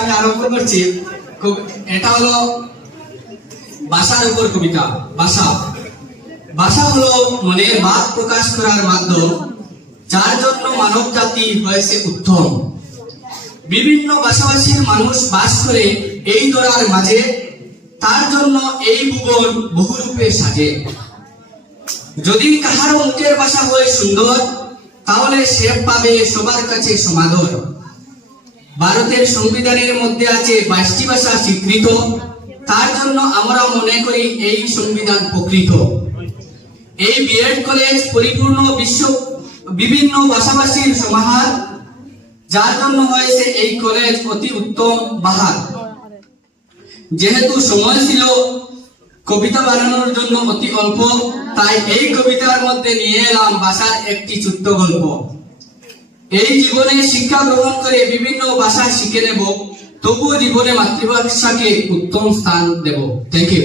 আমি আরম্ভ করছি। এটা হলো ভাষার উপর কবিতা। ভাষা ভাষা হলো মনের ভাব প্রকাশ করার মাধ্যম, যার জন্য মানব জাতি হয়েছে উত্তম। বিভিন্ন ভাষাভাষীর মানুষ বাস করে এই ধরার মাঝে, তার জন্য এই ভুবন বহুরূপে সাজে। যদি কাহারও মুখের ভাষা হয় সুন্দর, তাহলে সে পাবে সবার কাছে সমাদর। ভারতের সংবিধানের মধ্যে আছে 22টি ভাষা স্বীকৃত, তার জন্য আমরা মনে করি এই সংবিধান প্রকৃত। এই বিএড কলেজ পরিপূর্ণ বিভিন্ন ভাষাভাষীর সমাহার, যার জন্য হয়েছে এই কলেজ অতি উত্তম বাহার। যেহেতু সময় ছিল কবিতা বানানোর জন্য অতি অল্প, তাই এই কবিতার মধ্যে নিয়ে এলাম ভাষার একটি ছোট্ট গল্প। এই জীবনে শিক্ষা গ্রহণ করে বিভিন্ন ভাষা শিখে নেব, তবুও জীবনে মাতৃভাষাকে উত্তম স্থান দেব। Thank you.